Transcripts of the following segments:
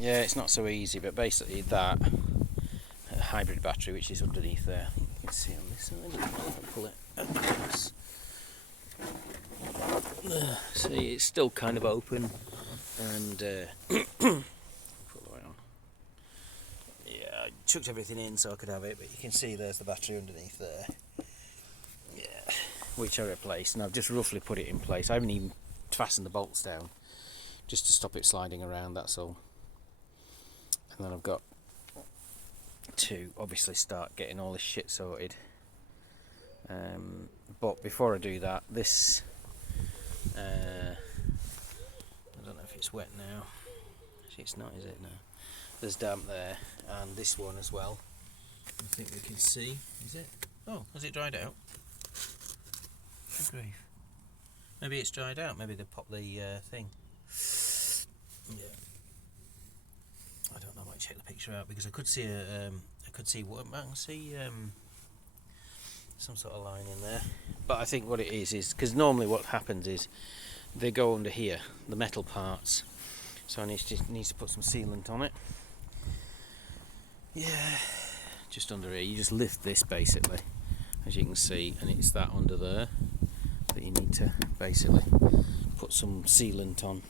Yeah, it's not so easy, but basically that hybrid battery, which is underneath there, you can see on this side. I'll pull it across. See, it's still kind of open, and put the light on. Yeah, I chucked everything in so I could have it, but you can see there's the battery underneath there. Yeah, which I replaced, and I've just roughly put it in place. I haven't even fastened the bolts down, just to stop it sliding around, that's all. And then I've got to obviously start getting all this shit sorted. But before I do that, this I don't know if it's wet now. Actually, it's not, is it? No. There's damp there, and this one as well. I think we can see. Is it? Oh, has it dried out? Good grief. Maybe it's dried out. Maybe they popped the thing. Yeah. I don't know. I might check the picture out because I could see what I can see some sort of line in there. But I think what it is because normally what happens is they go under here, the metal parts. So I need to put some sealant on it. Yeah, just under here. You just lift this basically, as you can see, and it's that under there that you need to basically put some sealant on.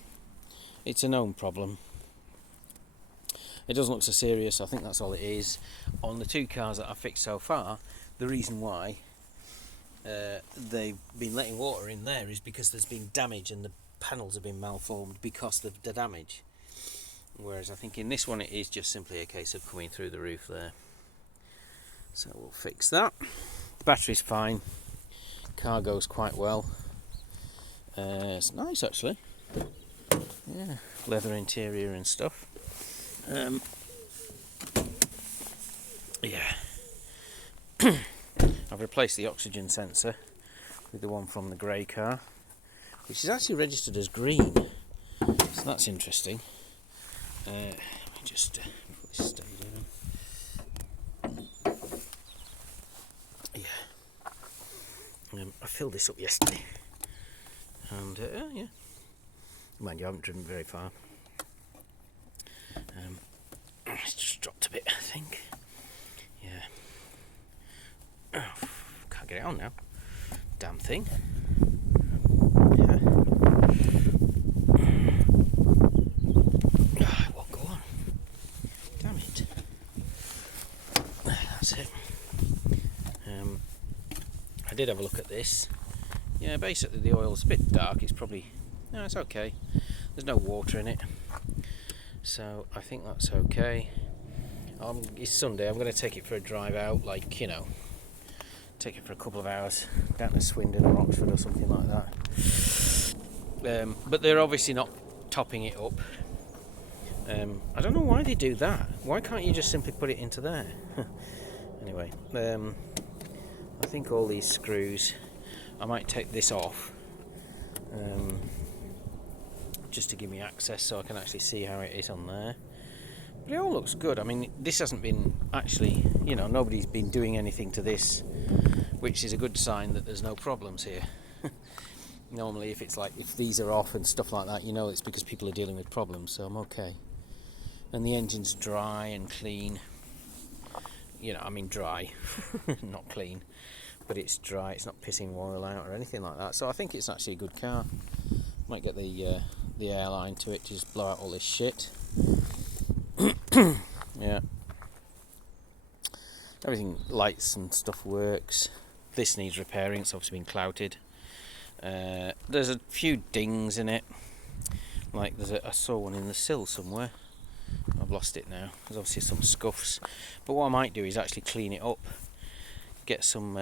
It's a known problem. It doesn't look so serious. I think that's all it is. On the two cars that I've fixed so far, the reason why they've been letting water in there is because there's been damage and the panels have been malformed because of the damage. Whereas I think in this one it is just simply a case of coming through the roof there. So we'll fix that. The battery's fine. Car goes quite well. It's nice actually. Yeah, leather interior and stuff. Yeah. I've replaced the oxygen sensor with the one from the grey car, which is actually registered as green, so that's interesting. Let me just put this stay down. Yeah. I filled this up yesterday, and yeah, mind you, I haven't driven very far. It's just dropped a bit, I think. Yeah. Oh, can't get it on now. Damn thing. Yeah. Oh, it won't go on. Damn it. That's it. I did have a look at this. Yeah, basically the oil's a bit dark. It's probably... No, it's okay. There's no water in it. So I think that's okay. It's Sunday. I'm going to take it for a drive out, like, you know, take it for a couple of hours down to Swindon or Oxford or something like that. But they're obviously not topping it up. I don't know why they do that. Why can't you just simply put it into there? Anyway, I think all these screws, I might take this off just to give me access so I can actually see how it is on there. But it all looks good. I mean, this hasn't been actually, you know, nobody's been doing anything to this, which is a good sign that there's no problems here. Normally if it's like, if these are off and stuff like that, you know it's because people are dealing with problems, so I'm okay. And the engine's dry and clean. You know, I mean dry, not clean, but it's dry, it's not pissing oil out or anything like that, so I think it's actually a good car. Might get the airline to it to just blow out all this shit. Yeah. Everything, lights and stuff works. This needs repairing, it's obviously been clouted. There's a few dings in it. Like I saw one in the sill somewhere. I've lost it now. There's obviously some scuffs. But what I might do is actually clean it up. Get some